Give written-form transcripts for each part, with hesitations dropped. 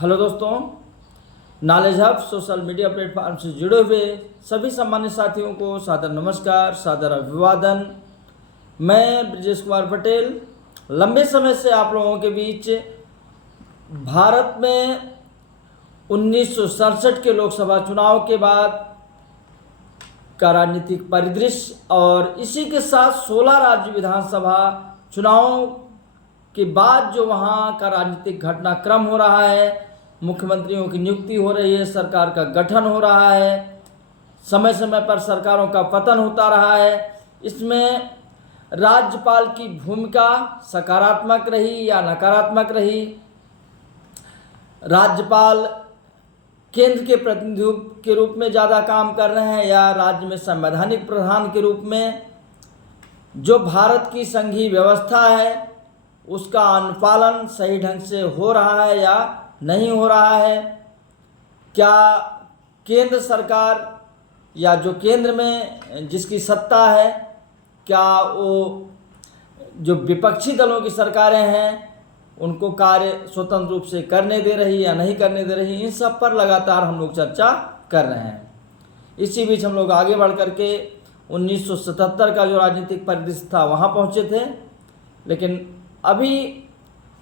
Hello दोस्तों, knowledge hub social media platform से जुड़े हुए सभी सम्मान्य साथियों को सादर नमस्कार, सादर अभिवादन। मैं ब्रजेश कुमार पटेल लंबे समय से आप लोगों के बीच भारत में 1967 के लोकसभा चुनाव के बाद का राजनीतिक परिदृश्य और इसी के साथ 16 राज्य विधानसभा चुनावों के बाद जो वहाँ का राजनीतिक घटनाक्रम हो रहा है, मुख्यमंत्रियों की नियुक्ति हो रही है, सरकार का गठन हो रहा है, समय समय पर सरकारों का पतन होता रहा है। इसमें राज्यपाल की भूमिका सकारात्मक रही या नकारात्मक रही। राज्यपाल केंद्र के प्रतिनिधि के रूप में ज़्यादा काम कर रहे हैं या राज्य में संवैधानिक प्रधान के रूप में जो भारत की संघीय व्यवस्था है उसका अनुपालन सही ढंग से हो रहा है या नहीं हो रहा है। क्या केंद्र सरकार या जो केंद्र में जिसकी सत्ता है, क्या वो जो विपक्षी दलों की सरकारें हैं उनको कार्य स्वतंत्र रूप से करने दे रही या नहीं करने दे रही, इन सब पर लगातार हम लोग चर्चा कर रहे हैं। इसी बीच हम लोग आगे बढ़ करके 1977 का जो राजनीतिक परिदृश्य था वहाँ पहुँचे थे, लेकिन अभी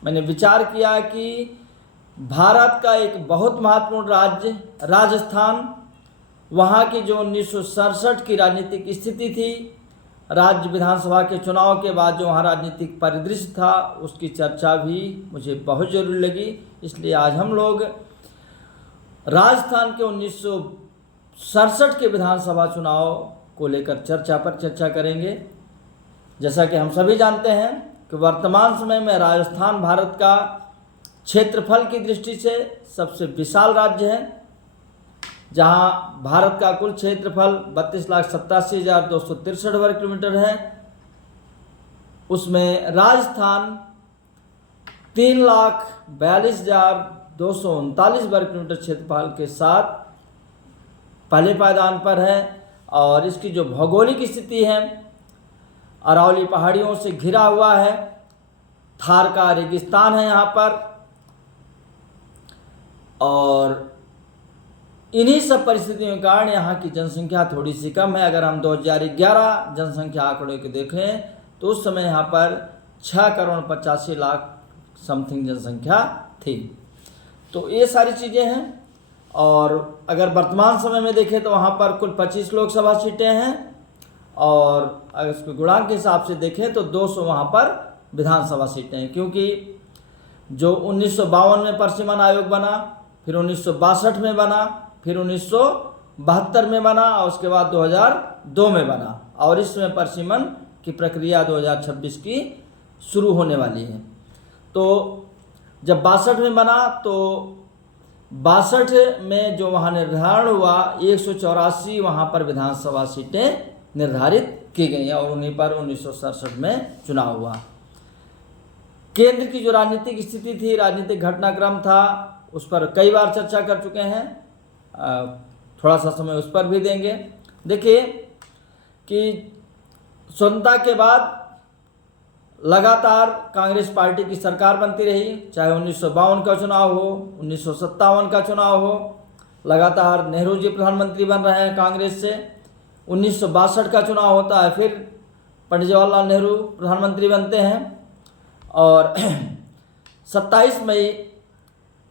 मैंने विचार किया कि भारत का एक बहुत महत्वपूर्ण राज्य राजस्थान, वहाँ की जो 1967 की राजनीतिक स्थिति थी, राज्य विधानसभा के चुनाव के बाद जो वहाँ राजनीतिक परिदृश्य था, उसकी चर्चा भी मुझे बहुत ज़रूरी लगी। इसलिए आज हम लोग राजस्थान के 1967 के विधानसभा चुनाव को लेकर चर्चा करेंगे। जैसा कि हम सभी जानते हैं कि वर्तमान समय में राजस्थान भारत का क्षेत्रफल की दृष्टि से सबसे विशाल राज्य है, जहां भारत का कुल क्षेत्रफल 32,87,263 वर्ग किलोमीटर है। उसमें राजस्थान 3,42,239 वर्ग किलोमीटर क्षेत्रफल के साथ पहले पायदान पर है। और इसकी जो भौगोलिक स्थिति है, अरावली पहाड़ियों से घिरा हुआ है, थार का रेगिस्तान है यहाँ पर, और इन्हीं सब परिस्थितियों के कारण यहाँ की जनसंख्या थोड़ी सी कम है। अगर हम 2011 जनसंख्या आंकड़े को देखें तो उस समय यहाँ पर 6,85,00,000 समथिंग जनसंख्या थी। तो ये सारी चीज़ें हैं। और अगर वर्तमान समय में देखें तो वहाँ पर कुल 25 लोकसभा सीटें हैं, और अगर इसको गुणांक के हिसाब से देखें तो 200 वहाँ पर विधानसभा सीटें हैं, क्योंकि जो 1952 में परसिमन आयोग बना, फिर 1962 में बना, फिर 1972 में बना, और उसके बाद 2002 में बना, और इसमें परसिमन की प्रक्रिया 2026 की शुरू होने वाली है। तो जब 62 में बना तो 62 में जो वहाँ निर्धारण हुआ 184 वहाँ पर विधानसभा सीटें निर्धारित की गई और उन्हीं पर 1967 में चुनाव हुआ। केंद्र की जो राजनीतिक स्थिति थी, राजनीतिक घटनाक्रम था, उस पर कई बार चर्चा कर चुके हैं, थोड़ा सा समय उस पर भी देंगे। देखिए कि स्वतंत्रता के बाद लगातार कांग्रेस पार्टी की सरकार बनती रही, चाहे 1952 का चुनाव हो, 1957 का चुनाव हो, लगातार नेहरू जी प्रधानमंत्री बन रहे हैं कांग्रेस से। 1962 का चुनाव होता है, फिर पंडित जवाहरलाल नेहरू प्रधानमंत्री बनते हैं, और 27 मई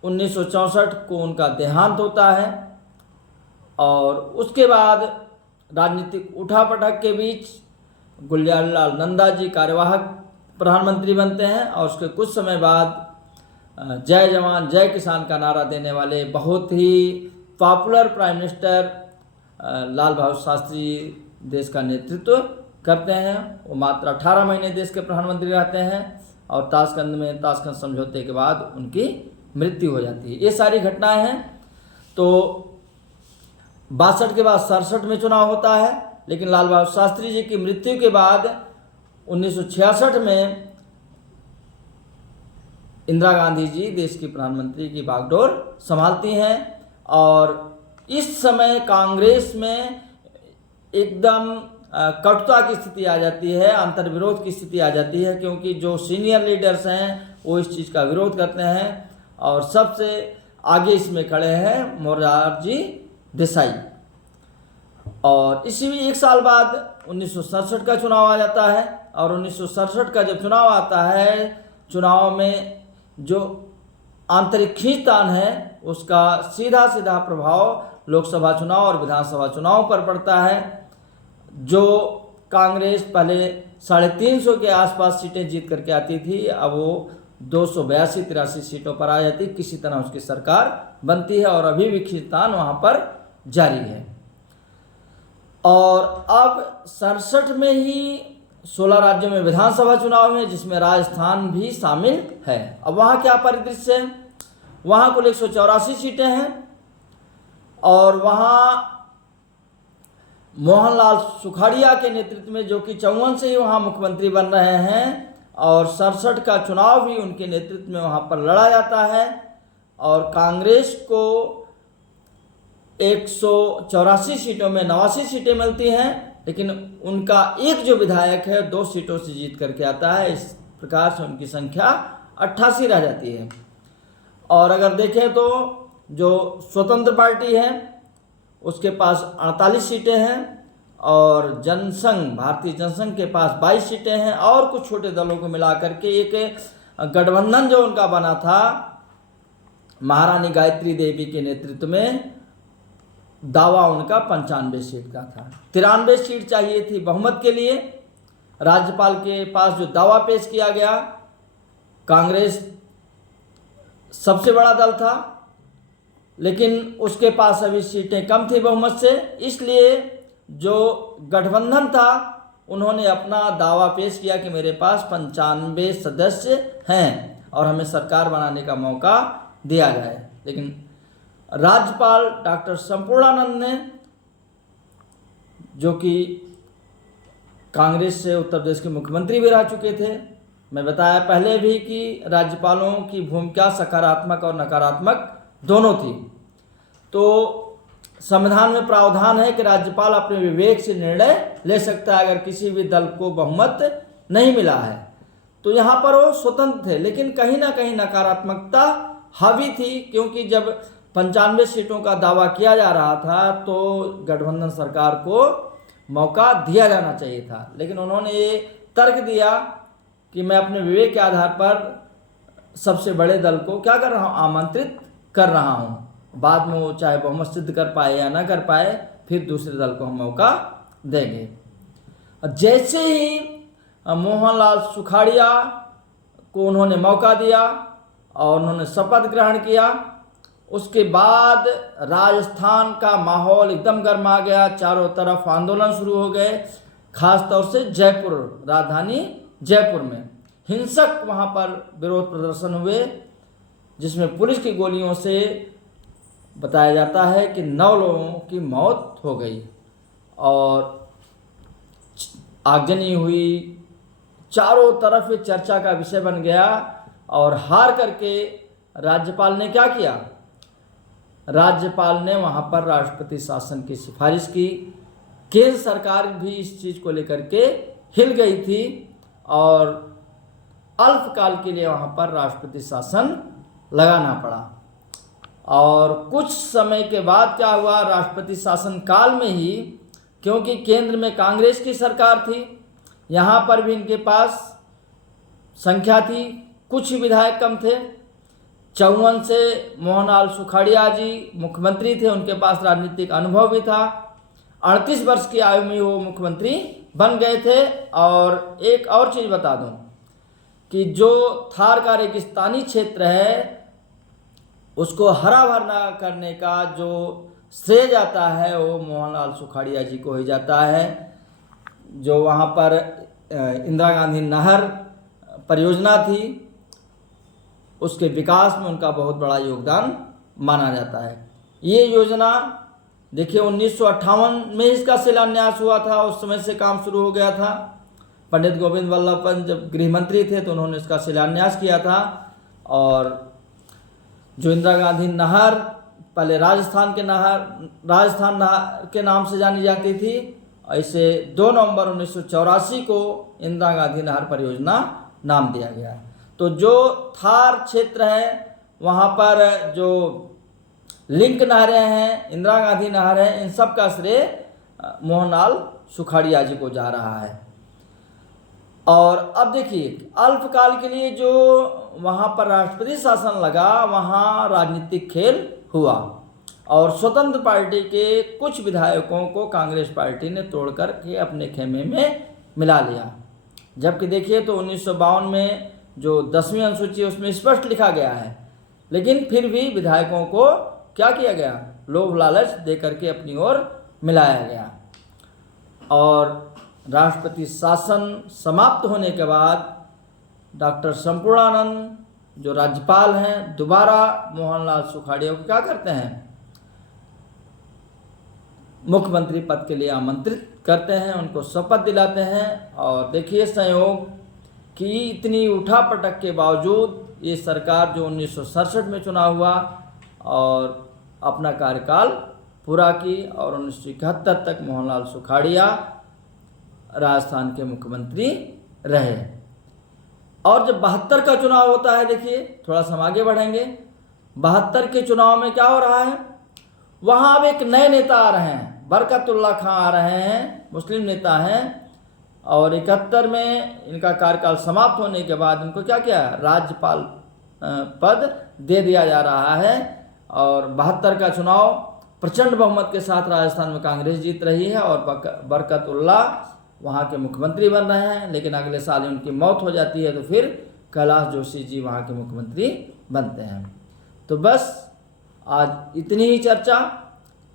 1964 को उनका देहांत होता है। और उसके बाद राजनीतिक उठापटक के बीच गुलजारीलाल नंदा जी कार्यवाहक प्रधानमंत्री बनते हैं, और उसके कुछ समय बाद जय जवान जय किसान का नारा देने वाले बहुत ही popular prime minister Lal Bahadur Shastri देश का नेतृत्व करते हैं। वो मात्र 18 महीने देश के प्रधानमंत्री रहते हैं, और ताशकंद समझौते के बाद उनकी मृत्यु हो जाती है। ये सारी घटनाएं हैं। तो 62 के बाद 67 में चुनाव होता है, लेकिन लाल बहादुर शास्त्री जी की मृत्यु के बाद 1966 में इंदिरा गांधी जी देश की प्रधानमंत्री की बागडोर संभालती हैं, और इस समय कांग्रेस में एकदम कटुता की स्थिति आ जाती है, अंतर्विरोध की स्थिति आ जाती है, क्योंकि जो सीनियर लीडर्स हैं वो इस चीज़ का विरोध करते हैं। और सबसे आगे इसमें खड़े हैं मोरारजी देसाई। और इसी में एक साल बाद 1967 का चुनाव आ जाता है, और 1967 का जब चुनाव आता है, चुनाव में जो आंतरिक खींचतान है उसका सीधा सीधा प्रभाव लोकसभा चुनाव और विधानसभा चुनाव पर पड़ता है। जो कांग्रेस पहले 350 के आसपास सीटें जीत करके आती थी, अब वो 282-83 सीटों पर आ जाती, किसी तरह उसकी सरकार बनती है, और अभी भी खींचतान वहाँ पर जारी है। और अब 67 में ही 16 राज्यों में विधानसभा चुनाव है, जिसमें राजस्थान भी शामिल है। अब वहाँ क्या परिदृश्य है? वहाँ कुल 184 सीटें हैं, और वहाँ मोहनलाल सुखाड़िया के नेतृत्व में, जो कि 54 से ही वहाँ मुख्यमंत्री बन रहे हैं, और 67 का चुनाव भी उनके नेतृत्व में वहाँ पर लड़ा जाता है। और कांग्रेस को 184 सीटों में 89 सीटें मिलती हैं, लेकिन उनका एक जो विधायक है 2 सीटों से जीत करके आता है। इस प्रकार से उनकी संख्या 88 रह जाती है। और अगर देखें तो जो स्वतंत्र पार्टी है उसके पास 48 सीटें हैं, और जनसंघ, भारतीय जनसंघ के पास 22 सीटें हैं, और कुछ छोटे दलों को मिलाकर के एक गठबंधन जो उनका बना था महारानी गायत्री देवी के नेतृत्व में, दावा उनका 95 सीट का था। 93 सीट चाहिए थी बहुमत के लिए। राज्यपाल के पास जो दावा पेश किया गया, कांग्रेस सबसे बड़ा दल था, लेकिन उसके पास अभी सीटें कम थी बहुमत से, इसलिए जो गठबंधन था उन्होंने अपना दावा पेश किया कि मेरे पास 95 सदस्य हैं और हमें सरकार बनाने का मौका दिया जाए। लेकिन राज्यपाल डॉक्टर संपूर्णानंद ने, जो कि कांग्रेस से उत्तर प्रदेश के मुख्यमंत्री भी रह चुके थे, मैं बताया पहले भी कि राज्यपालों की भूमिका सकारात्मक और नकारात्मक दोनों थी। तो संविधान में प्रावधान है कि राज्यपाल अपने विवेक से निर्णय ले सकता है अगर किसी भी दल को बहुमत नहीं मिला है। तो यहाँ पर वो स्वतंत्र थे, लेकिन कहीं ना कहीं नकारात्मकता हावी थी, क्योंकि जब 95 सीटों का दावा किया जा रहा था तो गठबंधन सरकार को मौका दिया जाना चाहिए था। लेकिन उन्होंने ये तर्क दिया कि मैं अपने विवेक के आधार पर सबसे बड़े दल को क्या कर रहा हूँ, आमंत्रित कर रहा हूँ। बाद में वो चाहे बहुमत सिद्ध कर पाए या ना कर पाए, फिर दूसरे दल को हम मौका देंगे। जैसे ही मोहनलाल सुखाड़िया को उन्होंने मौका दिया और उन्होंने शपथ ग्रहण किया, उसके बाद राजस्थान का माहौल एकदम गर्मा गया। चारों तरफ आंदोलन शुरू हो गए, खास तौर से जयपुर, राजधानी जयपुर में हिंसक वहाँ पर विरोध प्रदर्शन हुए, जिसमें पुलिस की गोलियों से बताया जाता है कि 9 लोगों की मौत हो गई और आगजनी हुई। चारों तरफ चर्चा का विषय बन गया, और हार करके राज्यपाल ने क्या किया, राज्यपाल ने वहाँ पर राष्ट्रपति शासन की सिफारिश की। केंद्र सरकार भी इस चीज़ को लेकर के हिल गई थी, और अल्पकाल के लिए वहाँ पर राष्ट्रपति शासन लगाना पड़ा। और कुछ समय के बाद क्या हुआ, राष्ट्रपति शासन काल में ही, क्योंकि केंद्र में कांग्रेस की सरकार थी, यहाँ पर भी इनके पास संख्या थी, कुछ ही विधायक कम थे। 54 से मोहनलाल सुखाड़िया जी मुख्यमंत्री थे, उनके पास राजनीतिक अनुभव भी था। 38 वर्ष की आयु में वो मुख्यमंत्री बन गए थे। और एक और चीज़ बता दूं कि जो थार का रेगिस्तानी क्षेत्र है उसको हरा भरा करने का जो श्रेय जाता है वो मोहनलाल सुखाड़िया जी को ही जाता है। जो वहाँ पर इंदिरा गांधी नहर परियोजना थी, उसके विकास में उनका बहुत बड़ा योगदान माना जाता है। ये योजना देखिए 1958 में इसका शिलान्यास हुआ था, उस समय से काम शुरू हो गया था। पंडित गोविंद वल्लभ पंत जब गृह मंत्री थे तो उन्होंने इसका शिलान्यास किया था। और जो इंदिरा गांधी नहर पहले राजस्थान नहर के नाम से जानी जाती थी, ऐसे 2 नवंबर 1984 को इंदिरा गांधी नहर परियोजना नाम दिया गया है। तो जो थार क्षेत्र है वहाँ पर जो लिंक नहरें हैं, इंदिरा गांधी नहर है, इन सब का श्रेय मोहनलाल सुखाड़िया जी को जा रहा है। और अब देखिए, अल्पकाल के लिए जो वहाँ पर राष्ट्रपति शासन लगा, वहाँ राजनीतिक खेल हुआ और स्वतंत्र पार्टी के कुछ विधायकों को कांग्रेस पार्टी ने तोड़ कर के अपने खेमे में मिला लिया। जबकि देखिए तो 1952 में जो 10वीं अनुसूची है उसमें स्पष्ट लिखा गया है, लेकिन फिर भी विधायकों को क्या किया गया, लोभ लालच दे करके अपनी ओर मिलाया गया। और राष्ट्रपति शासन समाप्त होने के बाद डॉक्टर संपूर्णानंद जो राज्यपाल हैं, दोबारा मोहनलाल सुखाड़िया को क्या करते हैं, मुख्यमंत्री पद के लिए आमंत्रित करते हैं, उनको शपथ दिलाते हैं। और देखिए संयोग कि इतनी उठापटक के बावजूद ये सरकार जो 1967 में चुनाव हुआ और अपना कार्यकाल पूरा की और 1971 तक मोहनलाल सुखाड़िया राजस्थान के मुख्यमंत्री रहे। और जब 72 का चुनाव होता है, देखिए थोड़ा सा आगे बढ़ेंगे, 72 के चुनाव में क्या हो रहा है, वहाँ अब एक नए नेता आ रहे हैं, बरकतुल्ला खां आ रहे हैं, मुस्लिम नेता हैं। और 71 में इनका कार्यकाल समाप्त होने के बाद इनको क्या किया, राज्यपाल पद दे दिया जा रहा है। और 72 का चुनाव प्रचंड बहुमत के साथ राजस्थान में कांग्रेस जीत रही है और बरकतुल्ला वहाँ के मुख्यमंत्री बन रहे हैं। लेकिन अगले साल उनकी मौत हो जाती है तो फिर कैलाश जोशी जी वहाँ के मुख्यमंत्री बनते हैं। तो बस आज इतनी ही चर्चा,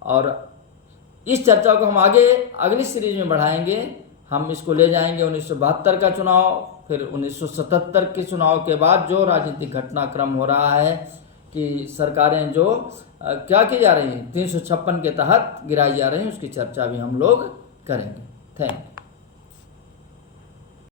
और इस चर्चा को हम आगे अगली सीरीज में बढ़ाएंगे। हम इसको ले जाएंगे 1972 का चुनाव, फिर 1977 के चुनाव के बाद जो राजनीतिक घटनाक्रम हो रहा है कि सरकारें जो क्या की जा रही हैं, 356 के तहत गिराई जा रही हैं, उसकी चर्चा भी हम लोग करेंगे। Thank you.